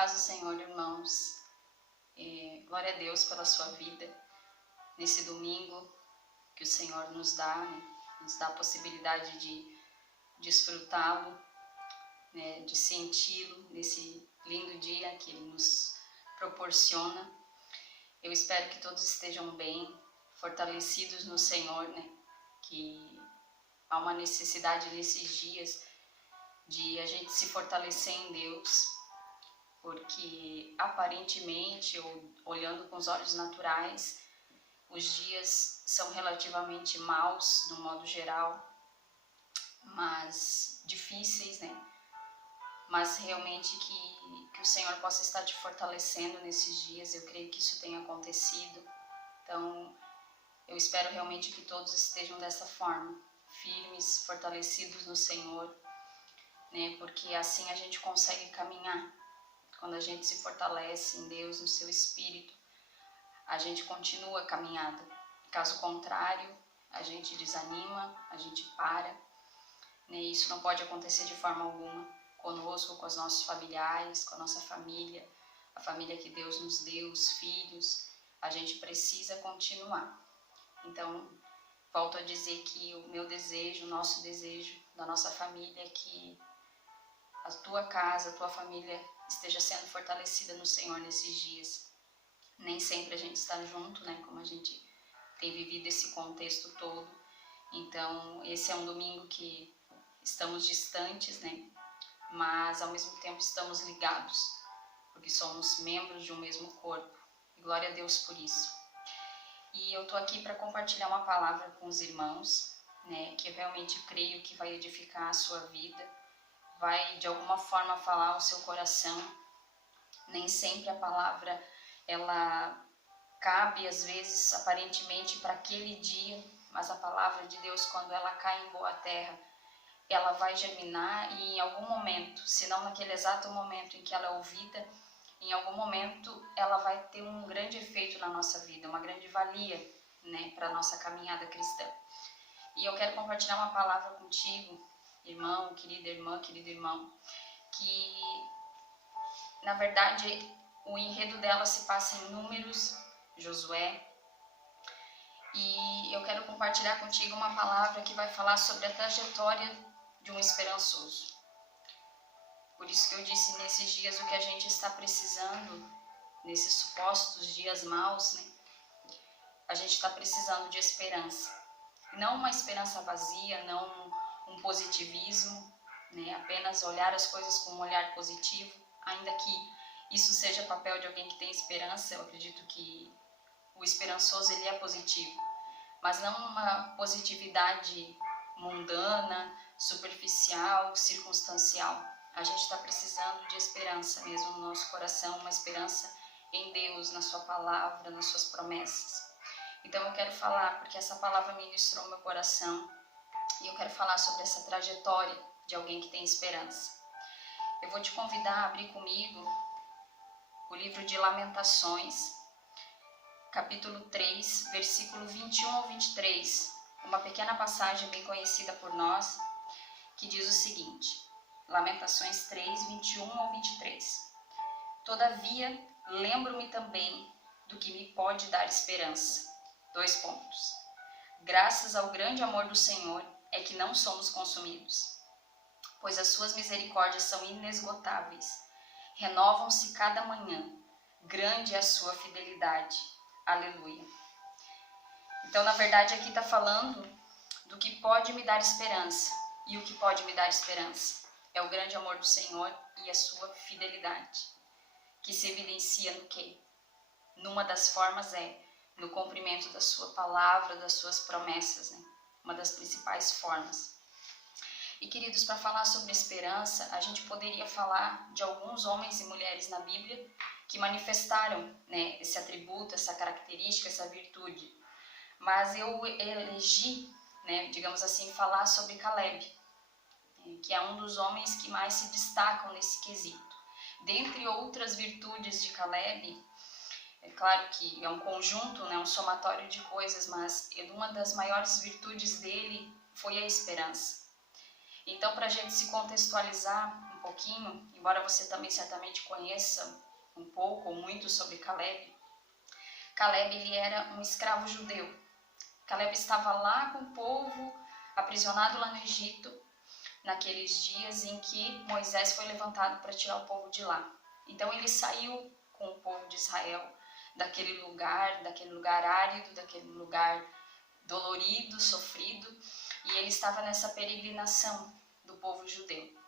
paz do Senhor, irmãos. Glória a Deus pela sua vida nesse domingo que o Senhor nos dá, né? Nos dá a possibilidade de desfrutá-lo, né? De senti-lo nesse lindo dia que Ele nos proporciona. Eu espero que todos estejam bem, fortalecidos no Senhor, né? Que há uma necessidade nesses dias de a gente se fortalecer em Deus, porque aparentemente, ou olhando com os olhos naturais, os dias são relativamente maus, no modo geral, mas difíceis, né? Mas realmente que o Senhor possa estar te fortalecendo nesses dias. Eu creio que isso tenha acontecido. Então, eu espero realmente que todos estejam dessa forma, firmes, fortalecidos no Senhor, né? Porque assim a gente consegue caminhar. Quando a gente se fortalece em Deus, no seu Espírito, a gente continua a caminhada. Caso contrário, a gente desanima, a gente para, né? Isso não pode acontecer de forma alguma conosco, com os nossos familiares, com a nossa família, a família que Deus nos deu, os filhos. A gente precisa continuar. Então, volto a dizer que o meu desejo, o nosso desejo da nossa família é que a tua casa, a tua família esteja sendo fortalecida no Senhor nesses dias. Nem sempre a gente está junto, né? Como a gente tem vivido esse contexto todo. Então, esse é um domingo que estamos distantes, né? Mas, ao mesmo tempo, estamos ligados, porque somos membros de um mesmo corpo. E glória a Deus por isso. E eu tô aqui para compartilhar uma palavra com os irmãos, né? Que eu realmente creio que vai edificar a sua vida, vai de alguma forma falar ao seu coração. Nem sempre a palavra ela cabe às vezes aparentemente para aquele dia, mas a palavra de Deus, quando ela cai em boa terra, ela vai germinar e em algum momento, se não naquele exato momento em que ela é ouvida, em algum momento ela vai ter um grande efeito na nossa vida, uma grande valia, né, para a nossa caminhada cristã. E eu quero compartilhar uma palavra contigo, irmão, querida irmã, querido irmão, que na verdade o enredo dela se passa em Números, Josué, e eu quero compartilhar contigo uma palavra que vai falar sobre a trajetória de um esperançoso. Por isso que eu disse nesses dias o que a gente está precisando, nesses supostos dias maus, né? A gente está precisando de esperança. Não uma esperança vazia, não um positivismo, né? Apenas olhar as coisas com um olhar positivo, ainda que isso seja papel de alguém que tem esperança. Eu acredito que o esperançoso ele é positivo, mas não uma positividade mundana, superficial, circunstancial. A gente está precisando de esperança mesmo no nosso coração, uma esperança em Deus, na sua palavra, nas suas promessas. Então eu quero falar, porque essa palavra ministrou meu coração, e eu quero falar sobre essa trajetória de alguém que tem esperança. Eu vou te convidar a abrir comigo o livro de Lamentações, capítulo 3, versículo 21 ao 23, uma pequena passagem bem conhecida por nós, que diz o seguinte: Lamentações 3, 21 ao 23. Todavia, lembro-me também do que me pode dar esperança. Graças ao grande amor do Senhor é que não somos consumidos, pois as suas misericórdias são inesgotáveis. Renovam-se cada manhã. Grande é a sua fidelidade. Aleluia. Então, na verdade, aqui está falando do que pode me dar esperança. E o que pode me dar esperança é o grande amor do Senhor e a sua fidelidade, que se evidencia no quê? Numa das formas é no cumprimento da sua palavra, das suas promessas, né? Uma das principais formas. E, queridos, para falar sobre esperança, a gente poderia falar de alguns homens e mulheres na Bíblia que manifestaram, né, esse atributo, essa característica, essa virtude. Mas eu elegi, né, digamos assim, falar sobre Caleb, que é um dos homens que mais se destacam nesse quesito. Dentre outras virtudes de Caleb, é claro que é um conjunto, né, um somatório de coisas, mas uma das maiores virtudes dele foi a esperança. Então, para a gente se contextualizar um um pouquinho, embora você também certamente conheça um pouco ou muito sobre Caleb. Caleb, ele era um escravo judeu. Caleb estava lá com o povo, aprisionado lá no Egito, naqueles dias em que Moisés foi levantado para tirar o povo de lá. Então ele saiu com o povo de Israel daquele lugar árido, daquele lugar dolorido, sofrido, e ele estava nessa peregrinação do povo judeu.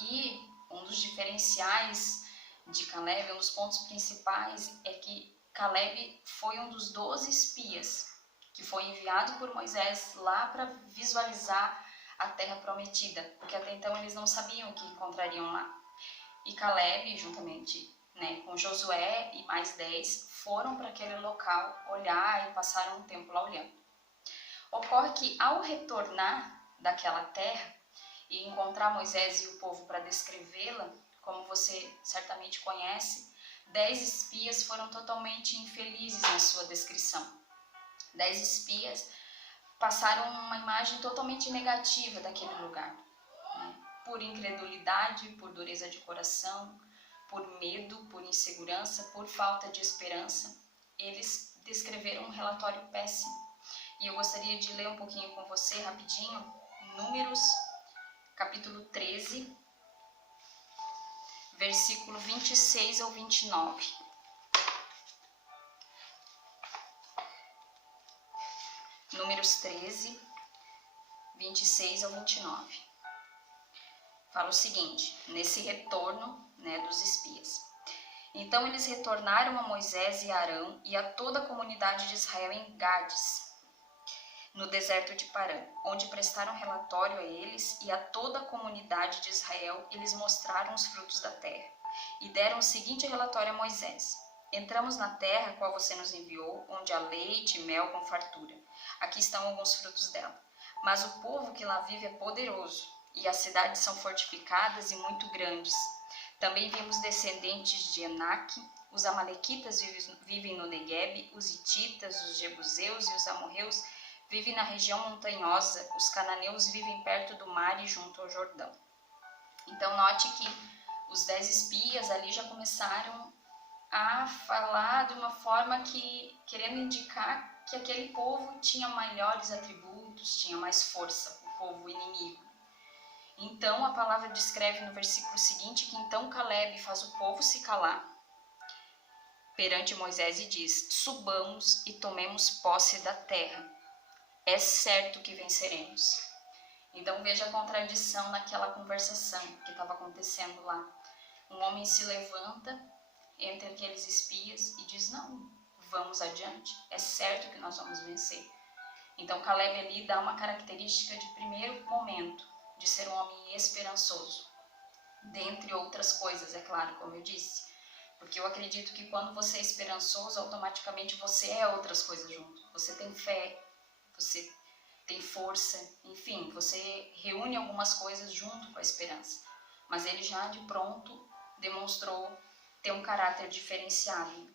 E um dos diferenciais de Caleb, um dos pontos principais, é que Caleb foi um dos 12 espias que foi enviado por Moisés lá para visualizar a terra prometida, porque até então eles não sabiam o que encontrariam lá. E Caleb, juntamente com Josué e mais 10, foram para aquele local olhar e passaram um tempo lá olhando. Ocorre que ao retornar daquela terra e encontrar Moisés e o povo para descrevê-la, como você certamente conhece, 10 espias foram totalmente infelizes na sua descrição. 10 espias passaram uma imagem totalmente negativa daquele lugar, por incredulidade, por dureza de coração, por medo, por insegurança, por falta de esperança. Eles descreveram um relatório péssimo. E eu gostaria de ler um pouquinho com você rapidinho, Números, capítulo 13, versículo 26 ao 29. Números 13, 26 ao 29. Fala o seguinte, nesse retorno dos espias. Então eles retornaram a Moisés e Arão e a toda a comunidade de Israel em Gades, no deserto de Parã, onde prestaram relatório a eles e a toda a comunidade de Israel. Eles mostraram os frutos da terra e deram o seguinte relatório a Moisés: entramos na terra qual você nos enviou, onde há leite e mel com fartura. Aqui estão alguns frutos dela. Mas o povo que lá vive é poderoso, e as cidades são fortificadas e muito grandes. Também vimos descendentes de Enaque, os amalequitas vivem no Neguebe, os hititas, os jebuseus e os amorreus vivem na região montanhosa, os cananeus vivem perto do mar e junto ao Jordão. Então note que os 10 espias ali já começaram a falar de uma forma que, querendo indicar que aquele povo tinha maiores atributos, tinha mais força, o povo inimigo. Então a palavra descreve no versículo seguinte que então Caleb faz o povo se calar perante Moisés e diz: subamos e tomemos posse da terra, é certo que venceremos. Então veja a contradição naquela conversação que estava acontecendo lá. Um homem se levanta entre aqueles espias e diz: não, vamos adiante, é certo que nós vamos vencer. Então Caleb ali dá uma característica de primeiro momento, de ser um homem esperançoso, dentre outras coisas, é claro, como eu disse, porque eu acredito que quando você é esperançoso, automaticamente você é outras coisas junto. Você tem fé, você tem força, enfim, você reúne algumas coisas junto com a esperança. Mas ele já de pronto demonstrou ter um caráter diferenciado.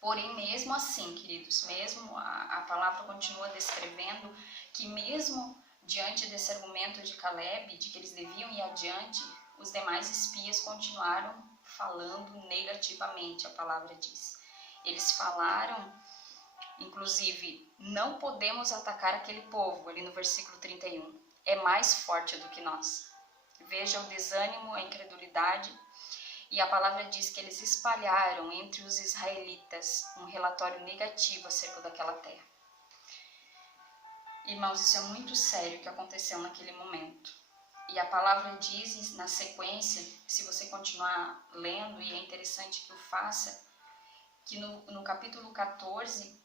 Porém, mesmo assim, queridos, mesmo a palavra continua descrevendo que mesmo diante desse argumento de Caleb, de que eles deviam ir adiante, os demais espias continuaram falando negativamente, a palavra diz. Eles falaram, inclusive, não podemos atacar aquele povo, ali no versículo 31. É mais forte do que nós. Veja o desânimo, a incredulidade. E a palavra diz que eles espalharam entre os israelitas um relatório negativo acerca daquela terra. Irmãos, isso é muito sério o que aconteceu naquele momento. E a palavra diz na sequência, se você continuar lendo, e é interessante que o faça, que no capítulo 14,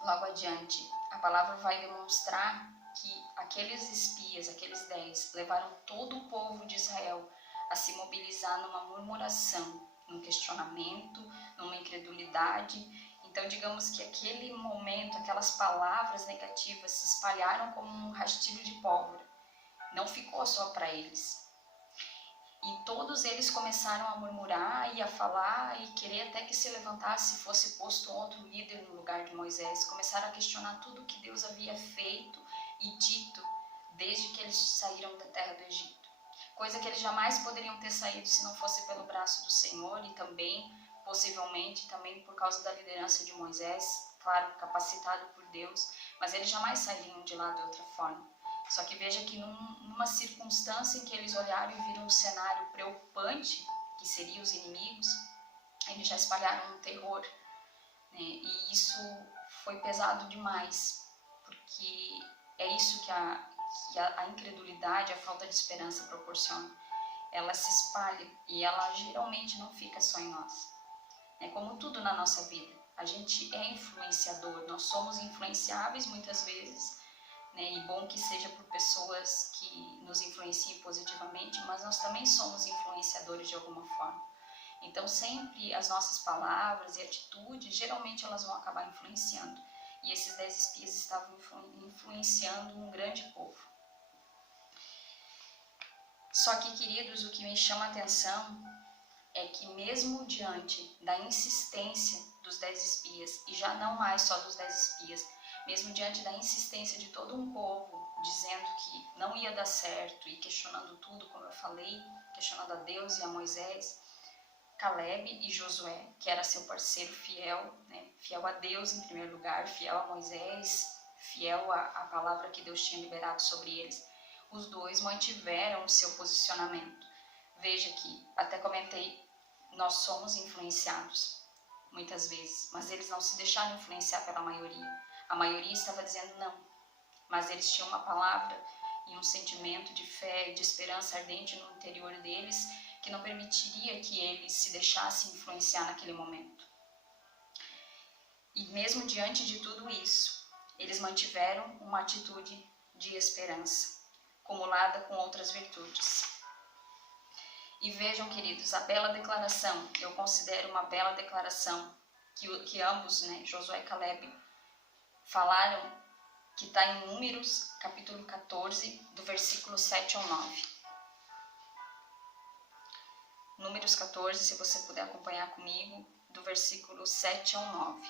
logo adiante, a palavra vai demonstrar que aqueles espias, aqueles 10, levaram todo o povo de Israel a se mobilizar numa murmuração, num questionamento, numa incredulidade. Então, digamos que aquele momento, aquelas palavras negativas se espalharam como um rastilho de pólvora. Não ficou só para eles. E todos eles começaram a murmurar e a falar e querer até que se levantasse e fosse posto outro líder no lugar de Moisés. Começaram a questionar tudo o que Deus havia feito e dito desde que eles saíram da terra do Egito. coisa que eles jamais poderiam ter saído se não fosse pelo braço do Senhor e também, possivelmente, também por causa da liderança de Moisés, claro, capacitado por Deus, mas eles jamais sairiam de lá de outra forma. Só que veja que numa circunstância em que eles olharam e viram um cenário preocupante, que seriam os inimigos, eles já espalharam um terror, né? E isso foi pesado demais, porque é isso que a incredulidade, a falta de esperança proporciona. Ela se espalha e ela geralmente não fica só em nós. É como tudo na nossa vida, a gente é influenciador, nós somos influenciáveis muitas vezes, né? E bom que seja por pessoas que nos influenciem positivamente, mas nós também somos influenciadores de alguma forma. Então sempre as nossas palavras e atitudes, geralmente elas vão acabar influenciando. E esses 10 espias estavam influenciando um grande povo. Só que, queridos, o que me chama a atenção é que mesmo diante da insistência dos 10 espias, e já não mais só dos 10 espias, mesmo diante da insistência de todo um povo, dizendo que não ia dar certo e questionando tudo, como eu falei, questionando a Deus e a Moisés, Caleb e Josué, que era seu parceiro fiel, né, fiel a Deus em primeiro lugar, fiel a Moisés, fiel à palavra que Deus tinha liberado sobre eles, os dois mantiveram o seu posicionamento. Veja que, até comentei, nós somos influenciados muitas vezes, mas eles não se deixaram influenciar pela maioria. A maioria estava dizendo não, mas eles tinham uma palavra e um sentimento de fé e de esperança ardente no interior deles que não permitiria que eles se deixassem influenciar naquele momento. E mesmo diante de tudo isso, eles mantiveram uma atitude de esperança, acumulada com outras virtudes. E vejam, queridos, a bela declaração, eu considero uma bela declaração que ambos, né, Josué e Caleb, falaram, que está em Números, capítulo 14, do versículo 7 ao 9. Números 14, se você puder acompanhar comigo, do versículo 7 ao 9.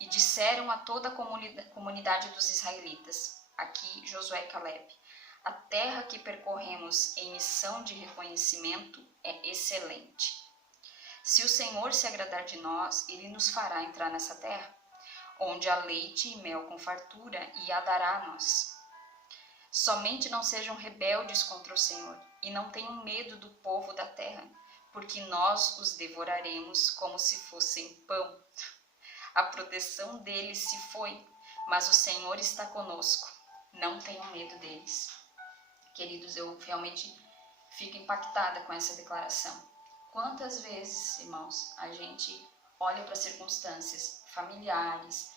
E disseram a toda a comunidade dos israelitas, aqui Josué e Caleb, a terra que percorremos em missão de reconhecimento é excelente. Se o Senhor se agradar de nós, Ele nos fará entrar nessa terra, onde há leite e mel com fartura, e a dará a nós. Somente não sejam rebeldes contra o Senhor, e não tenham medo do povo da terra, porque nós os devoraremos como se fossem pão. A proteção deles se foi, mas o Senhor está conosco. Não tenham medo deles. Queridos, eu realmente fico impactada com essa declaração. Quantas vezes, irmãos, a gente olha para circunstâncias familiares,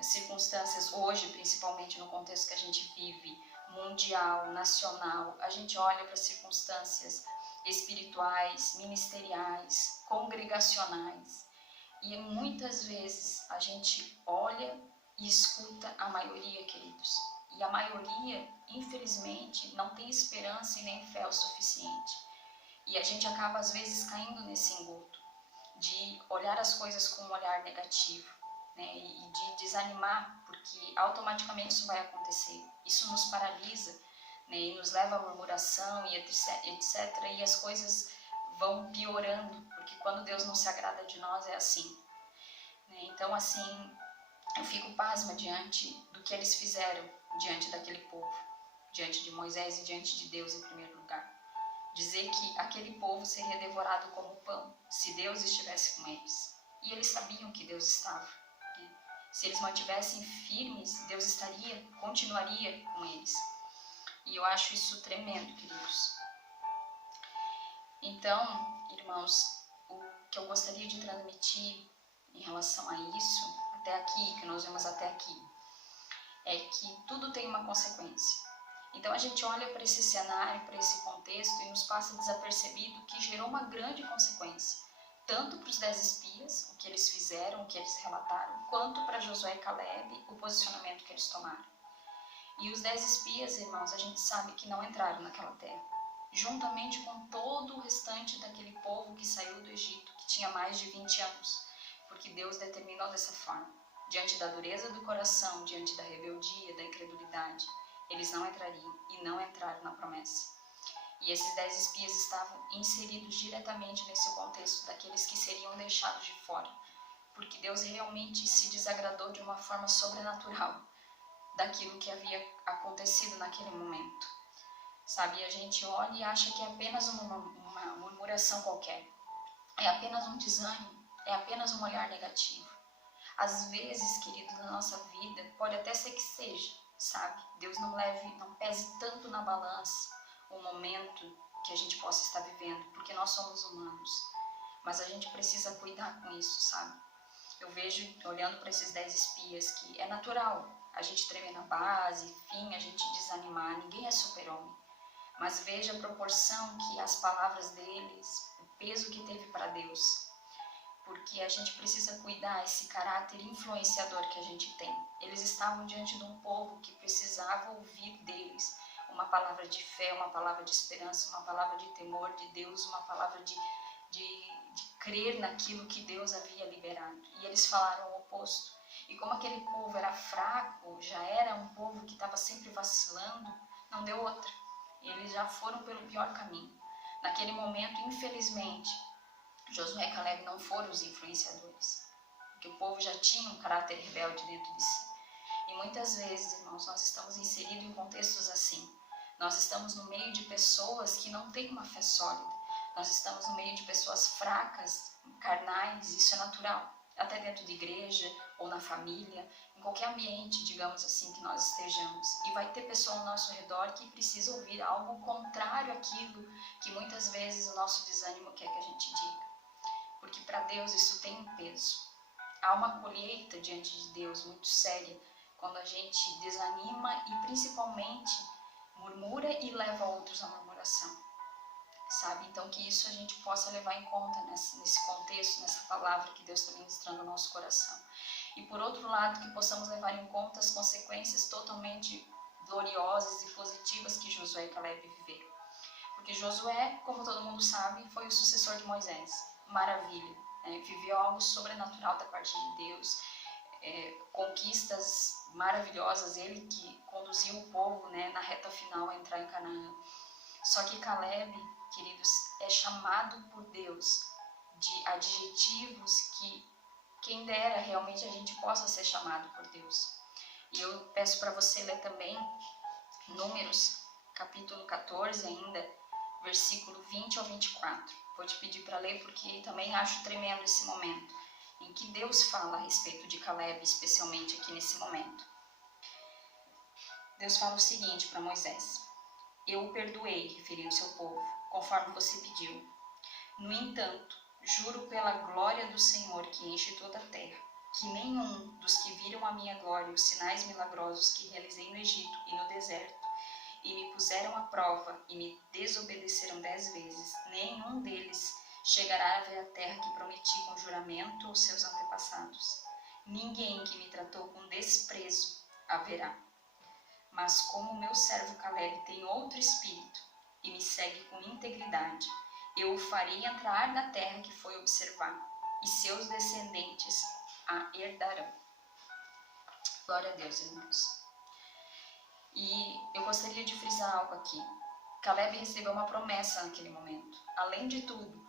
circunstâncias hoje, principalmente no contexto que a gente vive, mundial, nacional, a gente olha para circunstâncias espirituais, ministeriais, congregacionais, e muitas vezes a gente olha e escuta a maioria, queridos, e a maioria, infelizmente, não tem esperança e nem fé o suficiente, e a gente acaba às vezes caindo nesse engodo de olhar as coisas com um olhar negativo, né, e de desanimar, porque automaticamente isso vai acontecer. Isso nos paralisa, né, e nos leva à murmuração e etc. E as coisas vão piorando, porque quando Deus não se agrada de nós é assim. Né? Então, assim, eu fico pasma diante do que eles fizeram diante daquele povo, diante de Moisés e diante de Deus em primeiro lugar. Dizer que aquele povo seria devorado como pão, se Deus estivesse com eles. E eles sabiam que Deus estava. Né? Se eles mantivessem firmes, Deus continuaria com eles. E eu acho isso tremendo, queridos. Então, irmãos, o que eu gostaria de transmitir em relação a isso, até aqui, que nós vemos até aqui, é que tudo tem uma consequência. Então a gente olha para esse cenário, para esse contexto e nos passa desapercebido que gerou uma grande consequência, tanto para os 10 espias, o que eles fizeram, o que eles relataram, quanto para Josué e Caleb, o posicionamento que eles tomaram. E os 10 espias, irmãos, a gente sabe que não entraram naquela terra, juntamente com todo o restante daquele povo que saiu do Egito, que tinha mais de 20 anos, porque Deus determinou dessa forma, diante da dureza do coração, diante da rebeldia, da incredulidade. Eles não entrariam e não entraram na promessa. E esses 10 espias estavam inseridos diretamente nesse contexto daqueles que seriam deixados de fora, porque Deus realmente se desagradou de uma forma sobrenatural daquilo que havia acontecido naquele momento. Sabe, a gente olha e acha que é apenas uma murmuração qualquer, é apenas um desânimo, é apenas um olhar negativo. Às vezes, querido, na nossa vida, pode até ser que seja, sabe? Deus não pese tanto na balança o momento que a gente possa estar vivendo, porque nós somos humanos. Mas a gente precisa cuidar com isso, sabe? Eu vejo, olhando para esses 10 espias, que é natural a gente tremer na base, enfim, a gente desanimar, ninguém é super-homem. Mas veja a proporção que as palavras deles, o peso que teve para Deus. Porque a gente precisa cuidar esse caráter influenciador que a gente tem. Eles estavam diante de um povo que precisava ouvir deles uma palavra de fé, uma palavra de esperança, uma palavra de temor de Deus, uma palavra de crer naquilo que Deus havia liberado. E eles falaram o oposto. E como aquele povo era fraco, já era um povo que estava sempre vacilando, não deu outra. Eles já foram pelo pior caminho. Naquele momento, infelizmente, Josué e Caleb não foram os influenciadores, porque o povo já tinha um caráter rebelde dentro de si. E muitas vezes, irmãos, nós estamos inseridos em contextos assim. Nós estamos no meio de pessoas que não têm uma fé sólida. Nós estamos no meio de pessoas fracas, carnais, isso é natural. Até dentro de igreja ou na família, em qualquer ambiente, digamos assim, que nós estejamos. E vai ter pessoa ao nosso redor que precisa ouvir algo contrário àquilo que muitas vezes o nosso desânimo quer que a gente diga. Porque para Deus isso tem um peso. Há uma colheita diante de Deus muito séria quando a gente desanima e principalmente murmura e leva outros à murmuração. Sabe? Então que isso a gente possa levar em conta nesse contexto, nessa palavra que Deus está ministrando no nosso coração. E por outro lado, que possamos levar em conta as consequências totalmente gloriosas e positivas que Josué e Caleb viveram. Porque Josué, como todo mundo sabe, foi o sucessor de Moisés. Maravilha, né? Viveu algo sobrenatural da parte de Deus, conquistas maravilhosas, ele que conduziu o povo, né, na reta final a entrar em Canaã. Só que Caleb, queridos, é chamado por Deus de adjetivos que quem dera realmente a gente possa ser chamado por Deus. E eu peço para você ler também Números, capítulo 14 ainda, versículo 20 ao 24. Vou te pedir para ler porque também acho tremendo esse momento em que Deus fala a respeito de Caleb, especialmente aqui nesse momento. Deus fala o seguinte para Moisés: eu o perdoei, referindo-se ao povo, conforme você pediu. No entanto, juro pela glória do Senhor que enche toda a terra, que nenhum dos que viram a minha glória e os sinais milagrosos que realizei no Egito e no deserto, e me puseram à prova e me desobedeceram 10 vezes, nenhum deles chegará a ver a terra que prometi com juramento aos seus antepassados. Ninguém que me tratou com desprezo haverá. Mas como meu servo Caleb tem outro espírito e me segue com integridade, eu o farei entrar na terra que foi observar, e seus descendentes a herdarão. Glória a Deus, irmãos. E eu gostaria de frisar algo aqui. Caleb recebeu uma promessa naquele momento. Além de tudo,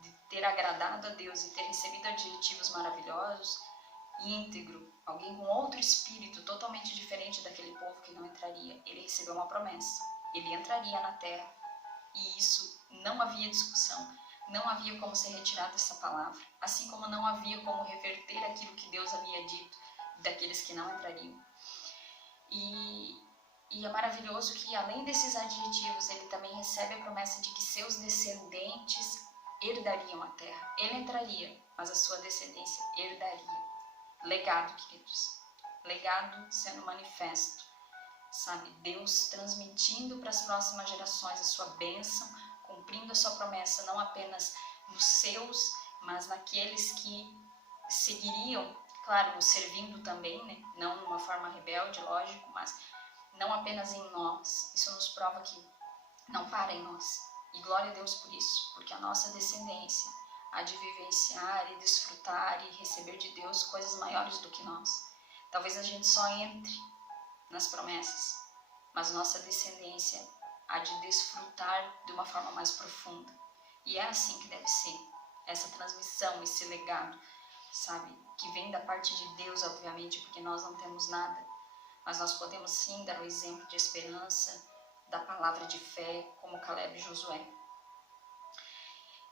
de ter agradado a Deus e ter recebido adjetivos maravilhosos, íntegro, alguém com outro espírito totalmente diferente daquele povo que não entraria, ele recebeu uma promessa. Ele entraria na terra. E isso não havia discussão. Não havia como ser retirada essa palavra. Assim como não havia como reverter aquilo que Deus havia dito daqueles que não entrariam. E é maravilhoso que, além desses adjetivos, ele também recebe a promessa de que seus descendentes herdariam a terra. Ele entraria, mas a sua descendência herdaria. Legado, queridos. Legado sendo manifesto. Sabe? Deus transmitindo para as próximas gerações a sua bênção, cumprindo a sua promessa, não apenas nos seus, mas naqueles que seguiriam, claro, servindo também, né? Não de uma forma rebelde, lógico, mas não apenas em nós. Isso nos prova que não para em nós. E glória a Deus por isso, porque a nossa descendência há de vivenciar e desfrutar e receber de Deus coisas maiores do que nós. Talvez a gente só entre nas promessas, mas nossa descendência há de desfrutar de uma forma mais profunda. E é assim que deve ser, essa transmissão, esse legado, sabe? Que vem da parte de Deus, obviamente, porque nós não temos nada, mas nós podemos sim dar o exemplo de esperança, da palavra de fé, como Caleb e Josué.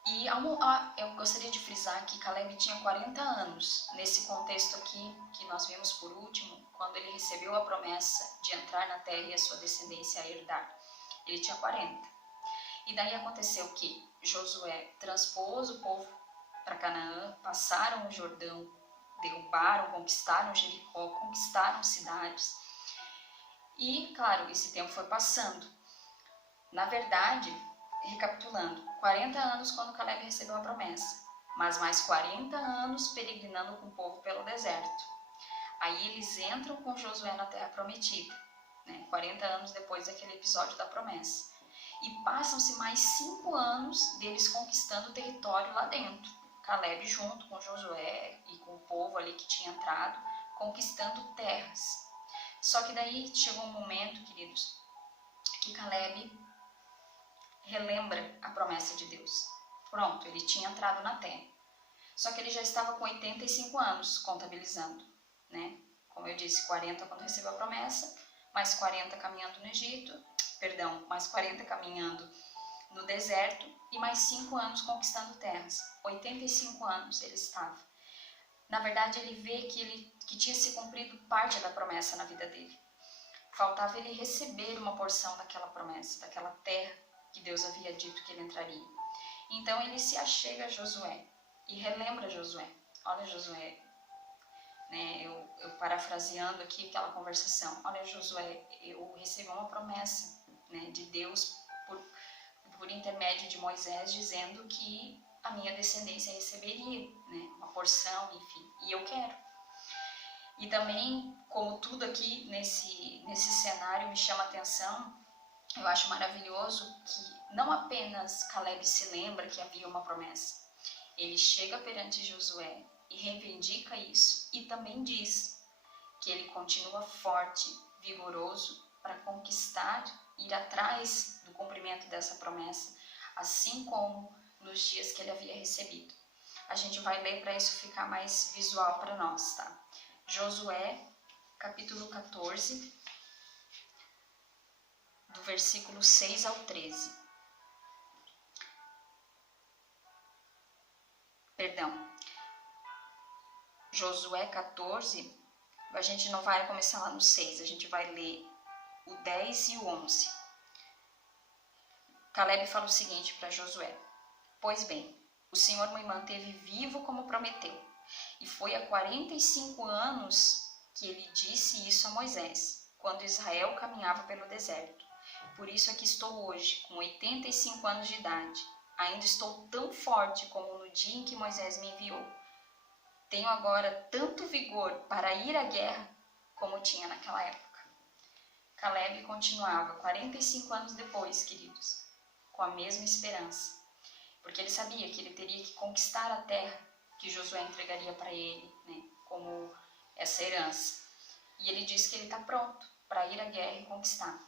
E eu gostaria de frisar que Caleb tinha 40 anos, nesse contexto aqui que nós vimos por último, quando ele recebeu a promessa de entrar na terra e a sua descendência a herdar. Ele tinha 40. E daí aconteceu que Josué transpôs o povo para Canaã, passaram o Jordão, derrubaram, conquistaram Jericó, conquistaram cidades. E, claro, esse tempo foi passando. Na verdade, recapitulando, 40 anos quando Caleb recebeu a promessa, mas mais 40 anos peregrinando com o povo pelo deserto. Aí eles entram com Josué na terra prometida, 40 anos depois daquele episódio da promessa. E passam-se mais 5 anos deles conquistando o território lá dentro. Caleb junto com Josué e com o povo ali que tinha entrado, conquistando terras. Só que daí chegou um momento, queridos, que Caleb relembra a promessa de Deus. Pronto, ele tinha entrado na terra. Só que ele já estava com 85 anos contabilizando, Como eu disse, 40 quando recebeu a promessa, mais 40 caminhando no Egito, mais 40 caminhando no deserto e mais 5 anos conquistando terras. 85 anos ele estava. Na verdade, ele vê que tinha se cumprido parte da promessa na vida dele. Faltava ele receber uma porção daquela promessa, daquela terra que Deus havia dito que ele entraria. Então ele se achega a Josué e relembra Josué. Olha, Josué, eu parafraseando aqui aquela conversação. Olha, Josué, eu recebi uma promessa de Deus por intermédio de Moisés, dizendo que a minha descendência receberia uma porção, enfim, e eu quero. E também, como tudo aqui nesse cenário me chama a atenção, eu acho maravilhoso que não apenas Caleb se lembra que havia uma promessa, ele chega perante Josué e reivindica isso e também diz que ele continua forte, vigoroso para conquistar, ir atrás do cumprimento dessa promessa, assim como nos dias que ele havia recebido. A gente vai ler para isso ficar mais visual para nós, tá? Josué, capítulo 14, do versículo 6 ao 13. Josué 14, a gente não vai começar lá no 6, a gente vai ler o 10 e o 11. Caleb fala o seguinte para Josué: Pois bem, o Senhor me manteve vivo como prometeu, e foi há 45 anos que ele disse isso a Moisés, quando Israel caminhava pelo deserto. Por isso aqui estou hoje, com 85 anos de idade. Ainda estou tão forte como no dia em que Moisés me enviou. Tenho agora tanto vigor para ir à guerra como tinha naquela época. Caleb continuava 45 anos depois, queridos, com a mesma esperança, porque ele sabia que ele teria que conquistar a terra que Josué entregaria para ele, como essa herança. E ele disse que ele está pronto para ir à guerra e conquistar.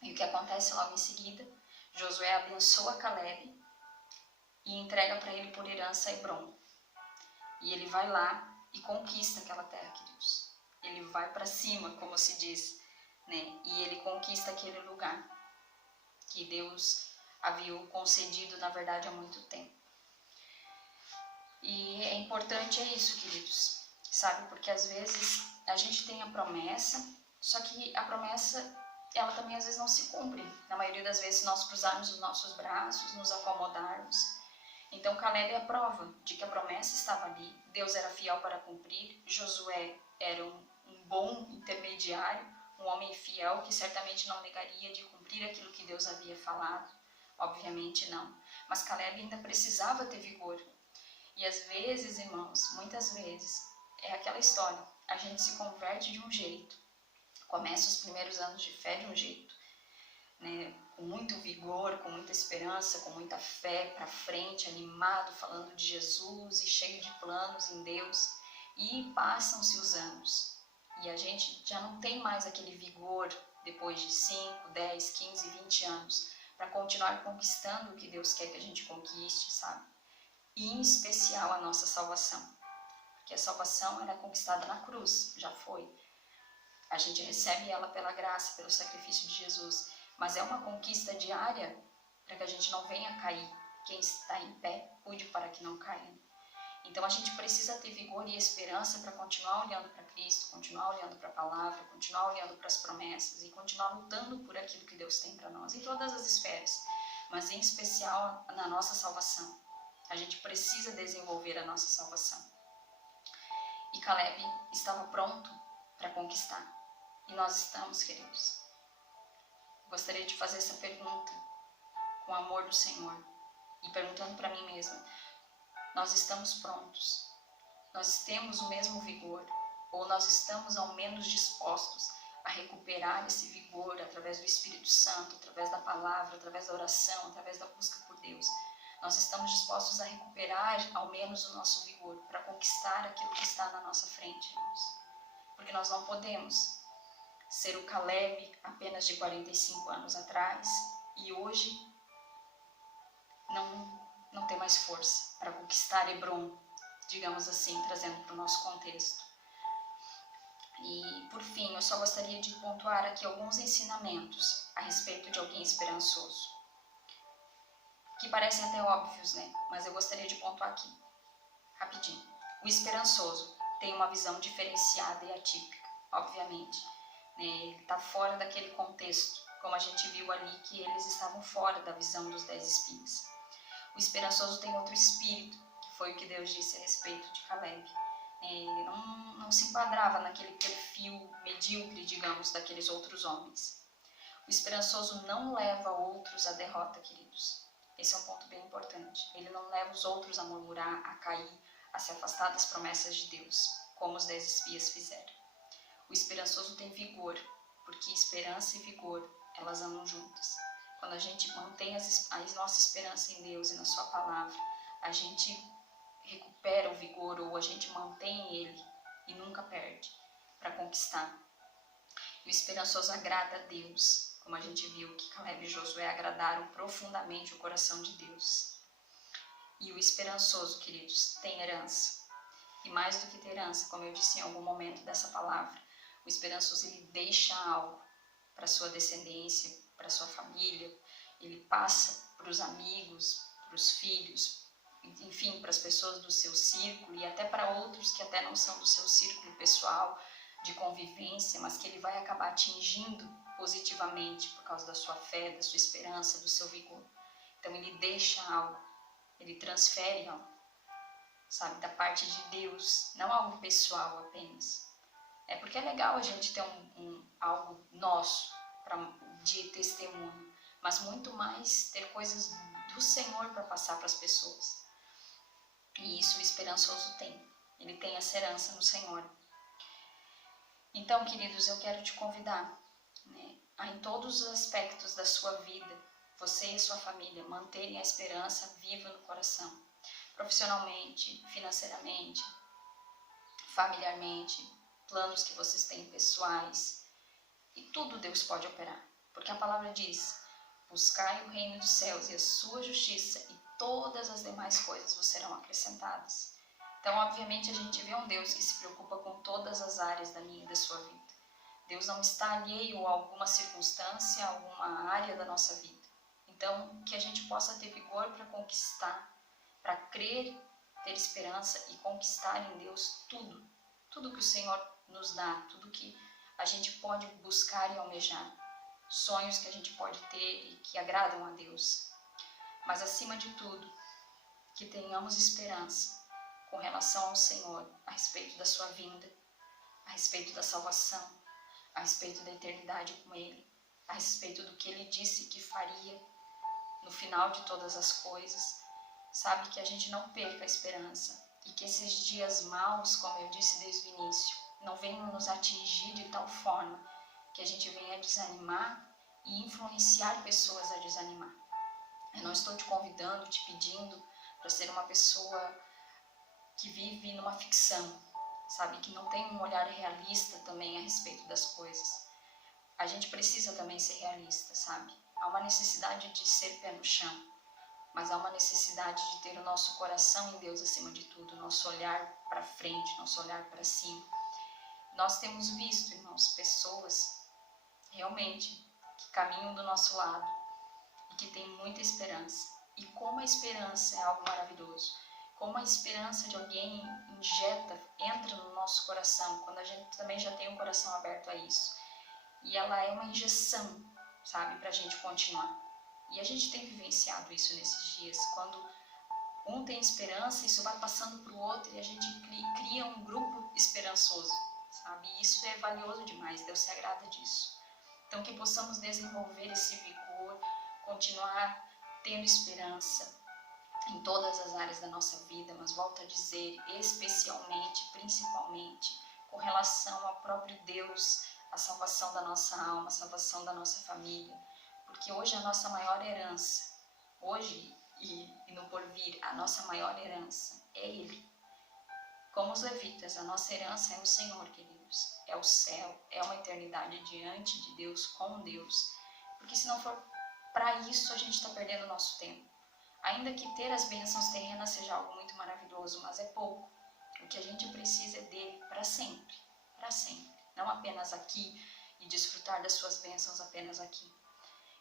E o que acontece logo em seguida? Josué abençoa Caleb e entrega para ele por herança Hebrom. E ele vai lá e conquista aquela terra, queridos. Ele vai para cima, como se diz, E ele conquista aquele lugar que Deus havia concedido, na verdade, há muito tempo. E é importante isso, queridos, sabe? Porque às vezes a gente tem a promessa, só que a promessa, ela também às vezes não se cumpre. Na maioria das vezes nós cruzarmos os nossos braços, nos acomodarmos. Então Caleb é a prova de que a promessa estava ali, Deus era fiel para cumprir, Josué era um bom intermediário, um homem fiel que certamente não negaria de cumprir aquilo que Deus havia falado, obviamente não, mas Caleb ainda precisava ter vigor. E às vezes, irmãos, muitas vezes, é aquela história, a gente se converte de um jeito, começa os primeiros anos de fé de um jeito, com muito vigor, com muita esperança, com muita fé para frente, animado, falando de Jesus e cheio de planos em Deus. E passam-se os anos e a gente já não tem mais aquele vigor, depois de 5, 10, 15, 20 anos, para continuar conquistando o que Deus quer que a gente conquiste, sabe? E em especial a nossa salvação, porque a salvação ela é conquistada na cruz, já foi. A gente recebe ela pela graça, pelo sacrifício de Jesus, mas é uma conquista diária para que a gente não venha cair. Quem está em pé, cuide para que não caia. Então a gente precisa ter vigor e esperança para continuar olhando para Cristo, continuar olhando para a palavra, continuar olhando para as promessas e continuar lutando por aquilo que Deus tem para nós, em todas as esferas, mas em especial na nossa salvação. A gente precisa desenvolver a nossa salvação. E Caleb estava pronto para conquistar. E nós estamos, queridos. Gostaria de fazer essa pergunta com o amor do Senhor e perguntando para mim mesma: nós estamos prontos? Nós temos o mesmo vigor? Ou nós estamos ao menos dispostos a recuperar esse vigor através do Espírito Santo, através da palavra, através da oração, através da busca por Deus? Nós estamos dispostos a recuperar ao menos o nosso vigor para conquistar aquilo que está na nossa frente, irmãos? Porque nós não podemos ser o Caleb apenas de 45 anos atrás e hoje não ter mais força para conquistar Hebron, digamos assim, trazendo para o nosso contexto. E, por fim, eu só gostaria de pontuar aqui alguns ensinamentos a respeito de alguém esperançoso, que parecem até óbvios, né? Mas eu gostaria de pontuar aqui, rapidinho. O esperançoso tem uma visão diferenciada e atípica, obviamente. Ele está fora daquele contexto, como a gente viu ali que eles estavam fora da visão dos 10 espias. O esperançoso tem outro espírito, que foi o que Deus disse a respeito de Caleb. Ele não se enquadrava naquele perfil medíocre, digamos, daqueles outros homens. O esperançoso não leva outros à derrota, queridos. Esse é um ponto bem importante. Ele não leva os outros a murmurar, a cair, a se afastar das promessas de Deus, como os 10 espias fizeram. O esperançoso tem vigor, porque esperança e vigor, elas andam juntas. Quando a gente mantém a nossa esperança em Deus e na sua palavra, a gente recupera o vigor ou a gente mantém ele e nunca perde para conquistar. E o esperançoso agrada a Deus, como a gente viu que Caleb e Josué agradaram profundamente o coração de Deus. E o esperançoso, queridos, tem herança. E mais do que ter herança, como eu disse em algum momento dessa palavra, o esperançoso ele deixa algo para sua descendência, para sua família, ele passa para os amigos, para os filhos, enfim, para as pessoas do seu círculo e até para outros que até não são do seu círculo pessoal de convivência, mas que ele vai acabar atingindo positivamente por causa da sua fé, da sua esperança, do seu vigor. Então ele deixa algo, ele transfere algo, sabe, da parte de Deus, não algo pessoal apenas. É porque é legal a gente ter algo nosso de testemunho, mas muito mais ter coisas do Senhor para passar para as pessoas. E isso o esperançoso tem. Ele tem essa herança no Senhor. Então, queridos, eu quero te convidar, né, a em todos os aspectos da sua vida, você e sua família, manterem a esperança viva no coração. Profissionalmente, financeiramente, familiarmente, planos que vocês têm pessoais. E tudo Deus pode operar. Porque a palavra diz: buscai o reino dos céus e a sua justiça, e todas as demais coisas vos serão acrescentadas. Então, obviamente, a gente vê um Deus que se preocupa com todas as áreas da minha e da sua vida. Deus não está alheio a alguma circunstância, a alguma área da nossa vida. Então, que a gente possa ter vigor para conquistar, para crer, ter esperança e conquistar em Deus tudo. Tudo que o Senhor nos dá, tudo que a gente pode buscar e almejar. Sonhos que a gente pode ter e que agradam a Deus. Mas, acima de tudo, que tenhamos esperança com relação ao Senhor, a respeito da sua vinda, a respeito da salvação, a respeito da eternidade com Ele, a respeito do que Ele disse que faria no final de todas as coisas. Sabe, que a gente não perca a esperança e que esses dias maus, como eu disse desde o início, não venham nos atingir de tal forma que a gente venha desanimar e influenciar pessoas a desanimar. Eu não estou te convidando, te pedindo para ser uma pessoa que vive numa ficção, sabe, que não tem um olhar realista também a respeito das coisas. a gente precisa também ser realista, sabe? Há uma necessidade de ser pé no chão, mas há uma necessidade de ter o nosso coração em Deus acima de tudo, nosso olhar para frente, nosso olhar para cima. Nós temos visto, irmãos, pessoas realmente que caminham do nosso lado e que têm muita esperança. E como a esperança é algo maravilhoso, como a esperança de alguém entra no nosso coração, quando a gente também já tem um coração aberto a isso. E ela é uma injeção, sabe, para a gente continuar. E a gente tem vivenciado isso nesses dias, quando um tem esperança, isso vai passando para o outro e a gente cria um grupo esperançoso, sabe? E isso é valioso demais, Deus se agrada disso. Então que possamos desenvolver esse vigor, continuar tendo esperança em todas as áreas da nossa vida, mas volto a dizer, especialmente, principalmente, com relação ao próprio Deus, a salvação da nossa alma, a salvação da nossa família, porque hoje a nossa maior herança, hoje e no porvir, a nossa maior herança é Ele. Como os levitas, a nossa herança é o Senhor, queridos, é o céu, é uma eternidade diante de Deus, com Deus, porque se não for para isso, a gente está perdendo o nosso tempo. Ainda que ter as bênçãos terrenas seja algo muito maravilhoso, mas é pouco. O que a gente precisa é dele para sempre, não apenas aqui e desfrutar das suas bênçãos apenas aqui.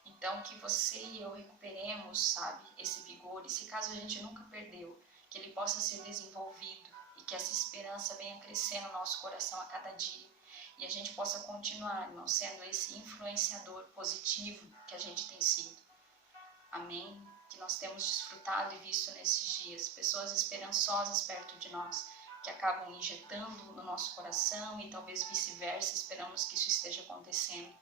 Então, que você e eu recuperemos, sabe, esse vigor, e se caso a gente nunca perdeu, que ele possa ser desenvolvido e que essa esperança venha crescer no nosso coração a cada dia. E a gente possa continuar, irmão, sendo esse influenciador positivo que a gente tem sido. Amém? Que nós temos desfrutado e visto nesses dias, pessoas esperançosas perto de nós, que acabam injetando no nosso coração e talvez vice-versa, esperamos que isso esteja acontecendo.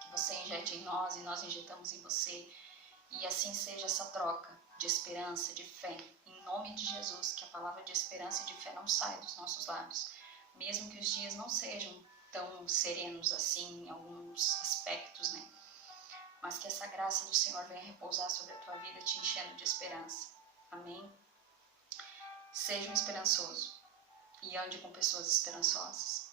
Que você injete em nós e nós injetamos em você, e assim seja essa troca de esperança, de fé, em nome de Jesus, que a palavra de esperança e de fé não saia dos nossos lábios, mesmo que os dias não sejam tão serenos assim em alguns aspectos, né? Mas que essa graça do Senhor venha repousar sobre a tua vida, te enchendo de esperança. Amém? Seja um esperançoso e ande com pessoas esperançosas.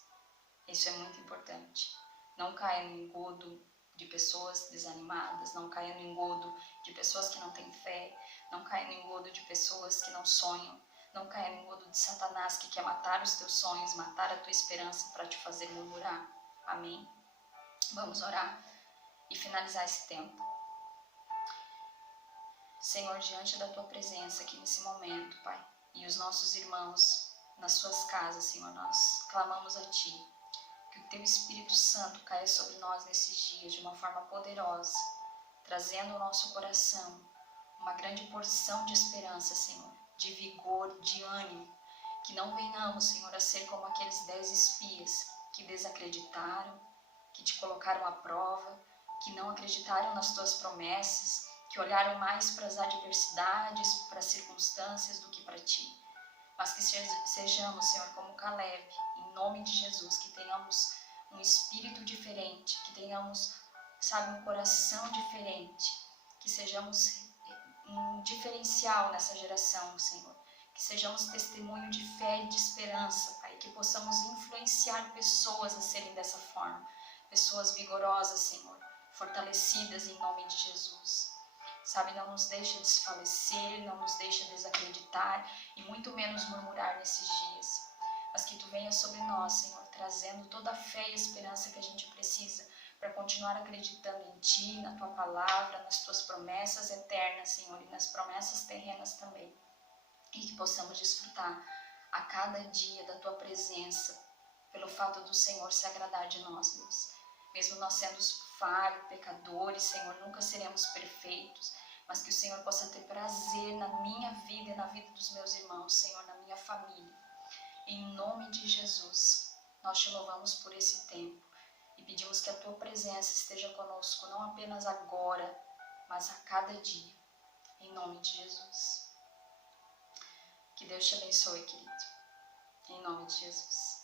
Isso é muito importante. Não caia no engodo de pessoas desanimadas, não caia no engodo de pessoas que não têm fé, não caia no engodo de pessoas que não sonham, não caia no engodo de Satanás que quer matar os teus sonhos, matar a tua esperança para te fazer murmurar. Amém? Vamos orar e finalizar esse tempo. Senhor, diante da tua presença aqui nesse momento, Pai, e os nossos irmãos nas suas casas, Senhor, nós clamamos a Ti, que o Teu Espírito Santo caia sobre nós nesses dias de uma forma poderosa, trazendo ao nosso coração uma grande porção de esperança, Senhor, de vigor, de ânimo, que não venhamos, Senhor, a ser como aqueles 10 espias que desacreditaram, que Te colocaram à prova, que não acreditaram nas Tuas promessas, que olharam mais para as adversidades, para as circunstâncias do que para Ti. Mas que sejamos, Senhor, como Caleb, em nome de Jesus, que tenhamos um espírito diferente, que tenhamos, sabe, um coração diferente, que sejamos um diferencial nessa geração, Senhor, que sejamos testemunho de fé e de esperança, Pai, que possamos influenciar pessoas a serem dessa forma, pessoas vigorosas, Senhor, fortalecidas em nome de Jesus. Sabe, não nos deixa desfalecer, não nos deixa desacreditar e muito menos murmurar nesses dias. Mas que Tu venha sobre nós, Senhor, trazendo toda a fé e esperança que a gente precisa para continuar acreditando em Ti, na Tua palavra, nas Tuas promessas eternas, Senhor, e nas promessas terrenas também. E que possamos desfrutar a cada dia da Tua presença, pelo fato do Senhor se agradar de nós, Deus. Mesmo nós sendo falhos, pecadores, Senhor, nunca seremos perfeitos, mas que o Senhor possa ter prazer na minha vida e na vida dos meus irmãos, Senhor, na minha família. Em nome de Jesus, nós Te louvamos por esse tempo e pedimos que a Tua presença esteja conosco, não apenas agora, mas a cada dia. Em nome de Jesus. Que Deus te abençoe, querido. Em nome de Jesus.